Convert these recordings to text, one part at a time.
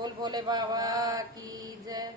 बोल भोले बाबा की जय।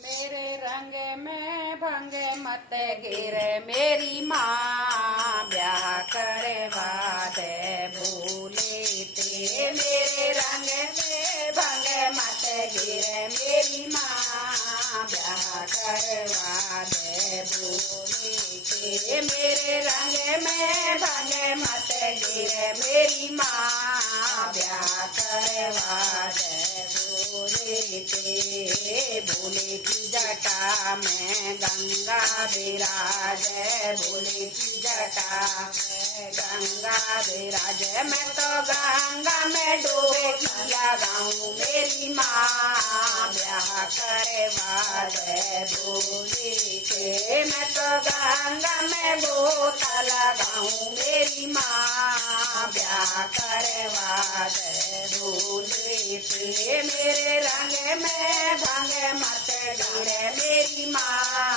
मेरे रंग में भंग मत गिरे मेरी माँ, ब्याह करवा दे भूले ते। मेरे रंग में भंग मत गिरे मेरी माँ, ब्याह करवा दे भूले ते। मेरे रंग में भंग मत गिरे मेरी माँ, ब्याह करवा दे भूले ते। भोले की जटा में गंगा विराजे, भोले की जटा में गंगा विराजे। मैं तो गंगा में डुबकी लगाऊं मेरी माँ, ब्याह करवा दे भोले के। मैं तो गंगा में गोता लगाऊं मेरी माँ, ब्याह करवा दे भोले के। मेरे रंग में भंग मत गिरे मेरी माँ,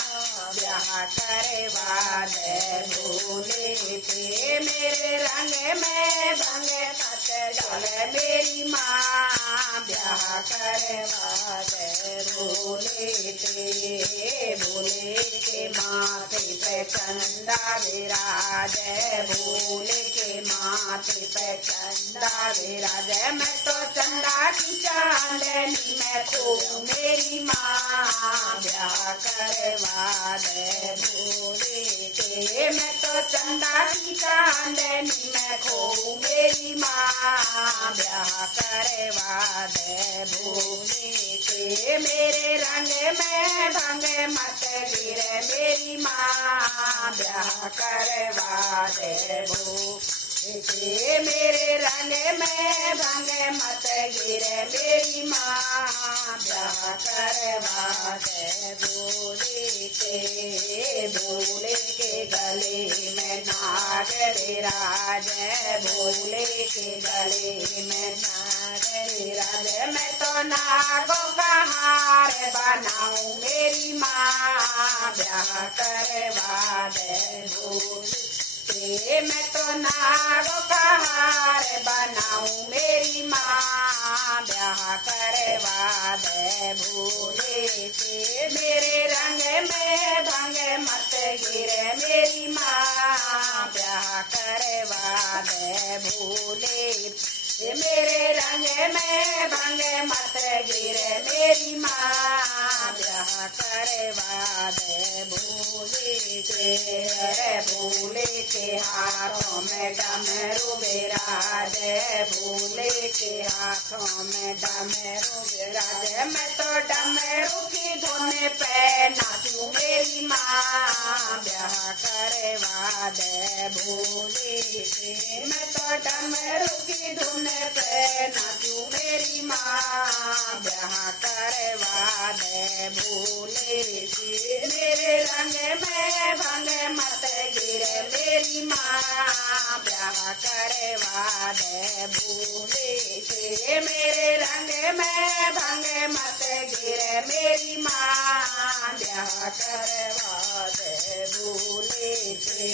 ब्याह करवा दे भोले ते। मेरे रंग में भंग मत गिरे मेरी माँ, ब्याह करवा दे भोले ते। भोले के माथे पे चंदा विराजे, भोले के माथे पे चंदा विराजे। मैं तो चंदा की चांदनी में खो मेरी माँ, ब्याह करवा दे भोले के। मैं तो चंदा की चांदनी में खो मेरी माँ, ब्याह करवा दे भोले के। मेरे रंग में भंग मत गिरे मेरी माँ, ब्याह करवा दे भोले के। मेरे रंग में भंग मत गिरे मेरी माँ, ब्याह करवा दे भोले के। भोले के गले में नाग विराजे, भोले के गले में नाग विराजे। मैं तो नागों का हार बनाऊं मेरी माँ, ब्याह करवा दे भोले के। मैं तो नागों का हार बनाऊं मेरी माँ, ब्याह करवा दे भोले के। मेरे रंग में भंग मत गिरे मेरी माँ, ब्याह करवा दे भोले के। मेरे रंग में भंग मत गिरे मेरी माँ, ब्याह करवा दे भोले के। अरे भोले के हाथों में डमरू विराजे, भोले के हाथों में डमरू विराजे। मैं तो डमरू की धुन पे नाचूं मेरी माँ, ब्याह करवा दे भोले के। मैं तो डमरू की धुन पे नाचूं मेरी माँ, ब्याह करवा दे भोले के। मेरे रंग में भंग मत गिरे मेरी माँ, ब्याह करवा दे भोले के। मेरे रंग में भंग मत गिरे मेरी माँ, ब्याह करवा दे भोले के।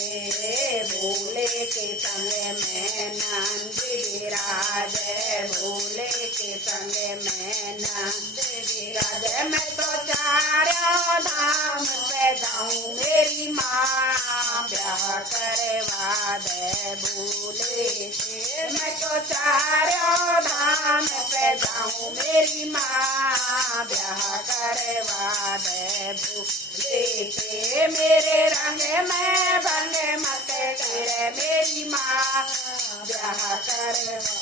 भोले के संग में नंद विराजे, भोले के संग में नंद विराजे। मैं तो चारों धाम पे जाऊं मेरी माँ, ब्याह करवा दे भोले के। मैं तो चारों धाम पे जाऊं मेरी माँ, ब्याह करवा दे भोले के। मेरे रंग में भंग मत गिरे मेरी माँ, ब्याह करवा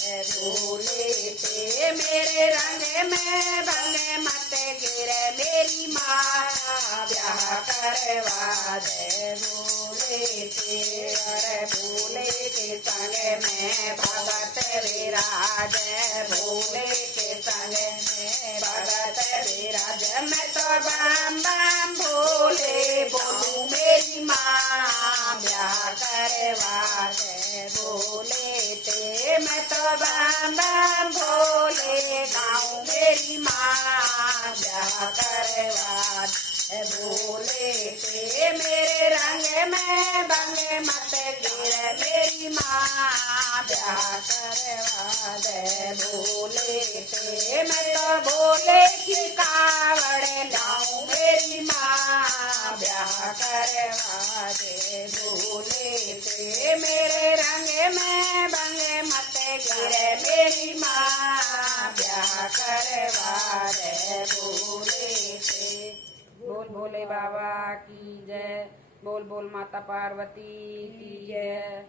भोले ते। मेरे रंग में भंग मत गिरे मेरी माँ, ब्याह करवा दे भोले ते। अरे भोले के संग में भगत विराजे, भोले के संग में भगत विराजे। मैं तो बम बम भोले बोलूं मेरी माँ, ब्याह करवा दे भोले ते। मैं तो बम बम भोले गाऊं मेरी माँ, ब्याह करवा दे भोले ते। मेरे रंग में बंगे मत गिरे मेरी माँ ब्याह करवा दे भोले ते मैं तो भोले की कावड़ लाऊं मेरी माँ ब्याह करवा दे भोले ते मेरे रंग में बंगे मत गिरे मेरी माँ ब्याह करवा दे भोले ते। बोल भोले बाबा की जय। बोल बोल माता पार्वती की जय।